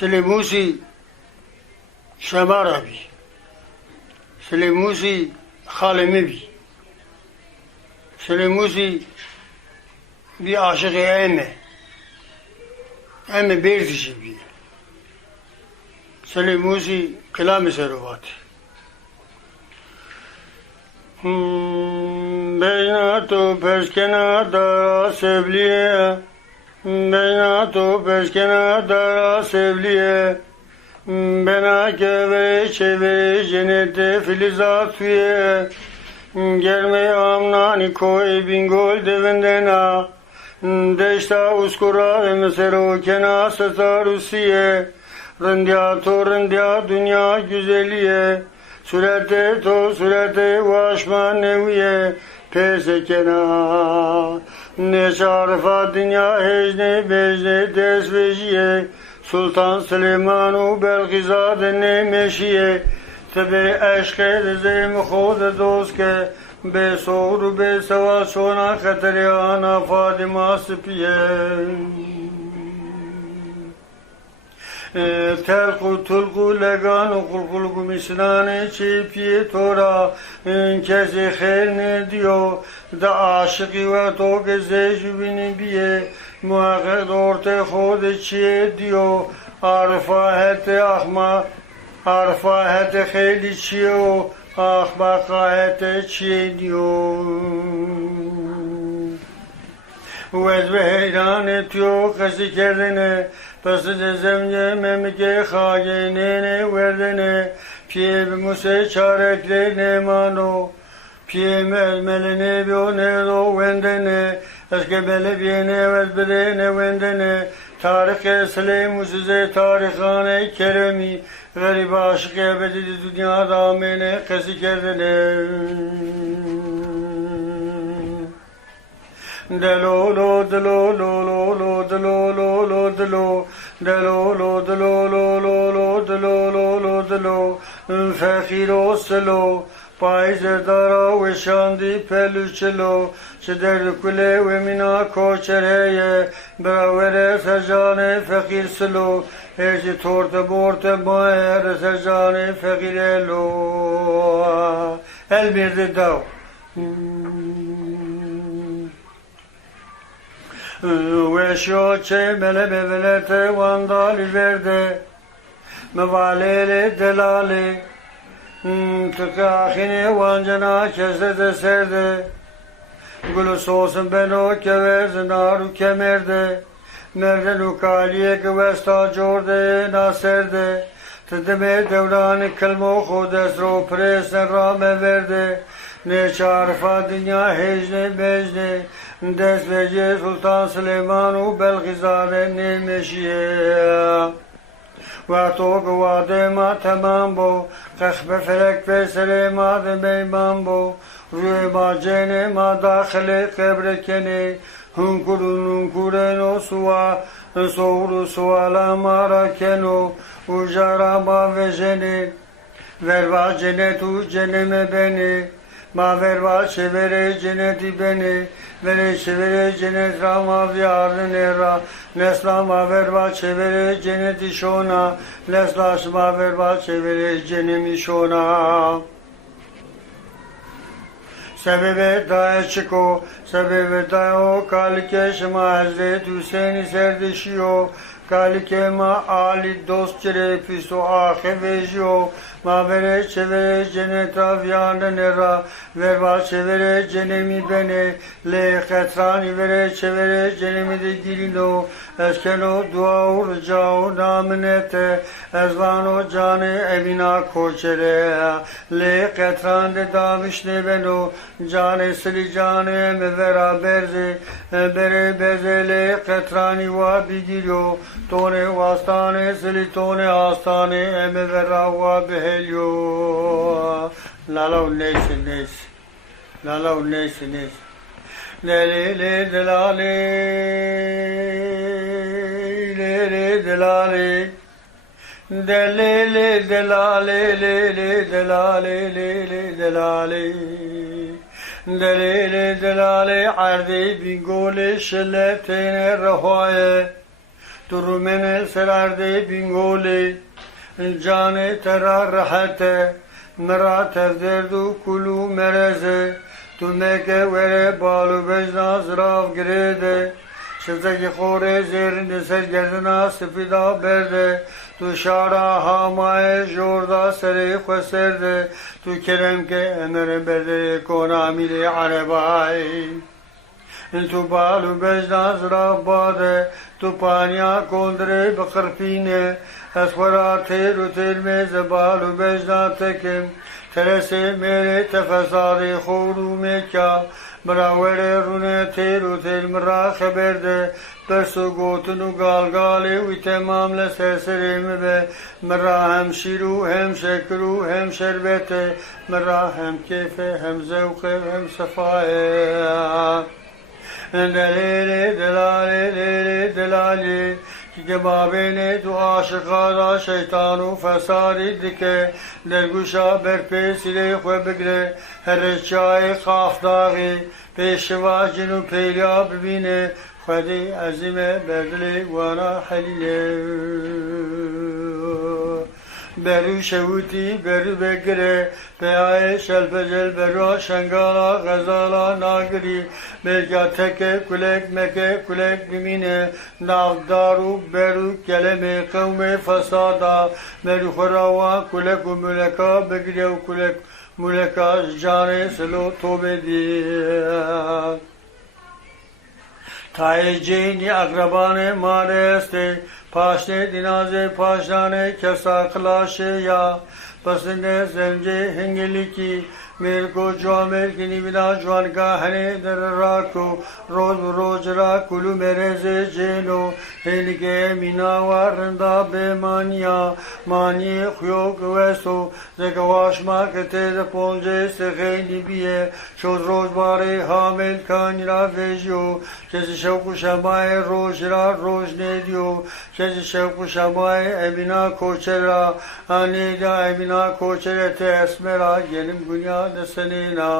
سلموسی شمارا بی سلموسی خالمه بی سلموسی بی عاشق امه بیردشی بی سلموسی کلام سروات بینا تو پشکنا دارا سبلیه بینا تو پشکنا دارا سبلیه بنا که به جنت فلزات تویه گرمه آمنانی کوی بینگول دوندنا دشتا اسکورا مصر و کنا ستاروسیه رندیا dünya güzeliye surete vaşman neviye pesekena ne şarfa dünya hecne becne desvejiye Sultan Süleyman-u Belgizade ne meşiye tebe eşke rezem khod dost ke be soru be sava sona khatare ana Fatıma spiye Telku tulku legan kulku misnane çipiye tora kezi khel ne diyor da aşıkı ve to geze jubini biye muhakkak orta khod çiye diyor arfa hete ahma arfa hete kheli çiyo ahma hete çiye diyor ve heyran etiyor kızı kendine Pes zemce memke khagene verdene piye muse çarekle ne mano piye melmelene bione do vendene eske bele biene vezbele ne vendene tarih esleim size tarihane keremi garip aşık ebedi dünyada mene kesi kerdene Delo lo delo lo lo lo delo lo lo delo delo lo delo lo lo lo delo lo lo delo fakiro selo payze dara ve şandi pelüçelo şeder kule ve mina koçereye bravere sejane fakir selo heci torte borte baer sejane fakirelo el bir de dav ve şoçe mele bevelete vandali verde mevalele delali tıkahine vancana keze de serde gülü sosun beno keverzi naru kemerde merden ukaliye kevesta jorde naserde tedeme devranı kelmo kodesro presen rame verde ne çarfa dünya hecne mecne dest vece Sultan Süleyman-u Belgizade ne meşiye ve tok vadema tamam bu kahve felek ve selema de beyman bu rüba cene ma dakhile kebrekene hunkurun kureno suva soğuru suala marakeno ujara ma ve jene verva cenetu ceneme beni ma verva çevere ceneti beni vere çevere cennet rama viyarne ra nesla ma verva çevere cenneti şona nesla ma verva çevere cennemi şona sebebe daye çıko sebebe dayo kalike şema Hazret Hüseyin serdişiyo kalike ma ali dost çere fiso ahe vejiyo ma vere çevere cennet avyanne ra verva çevere cenemi bene le khatrani vere çevere cenemi de girino eskeno dua urcao namnete ezvano cane evina koçere le khatran de davişne beno cane sili cane me vera berze bere bezele khatrani va bigiro tone vastane sili tone astane me vera va behelyo lala neyse lala neyse Lele delale lele delale delele delale lele delale lele delale delele delale arde bingole şeletene rahoye ترومن سرارده بینگولی جان ترا راحته مرا تردو کلو مرزه تو مکه وره بالو بجنا زراف گریده شزدکی خوره زیرین سرگردنا سفیدا برده تو شارا همای جوردا سری خسرده تو کرم که امر برده کنا میلی عربای تو بالو بجنا زراف باده تو پانیا کندره بخرپینه اسخورا تیر و تیر میں زبالو بجنا تکم ترسه میره تفساری خورو میں کیا براوره رونه تیر و تیر مرا خبر ده برسو گوتنو گالگالی وی تمام لسرسریم به مرا هم شیرو هم شکرو هم شربته مرا هم کیفه هم زوقه هم صفایه دلیلی دلالی دلیلی دلالی که بابینه تو عاشقا شیطانو فساری دکه درگوشا برپی سیلی خواه بگره هر چای خاف داغی پیشوا جنو پیلیا ببینه خودی عظیمه بردلی وانا حلیله برو شوتی برو بگره به آی شلپجل برو شنگالا غزالا ناگری بلگا تکه کلک مکه کلک بمینه نافدارو برو کلمه قوم فسادا برو خراوا کلک و ملکا بگره و کلک ملکا جانه سلو توبه دی تایجینی اقربان مارسته پاشنه دینازه پاشنانه کسا خلاشه یا پسنده زنجه هنگلی کی میرے کو جوامر کی نیوینا جوان کا ہنے در راکو روز روز را کلو میرے سے جینو ہن کے مینا وارندا بے مانیا مانی خیو کوسو زگواش ما کتے پونجے سے غینی بیے شوز روز بارے حامل کان را ویجو کسی شوق شمائے روز را روز نے دیو کسی شوق شمائے امینا کوچرا آنی دا امینا کوچرے تے اسمرا ینم گنیا دسنینا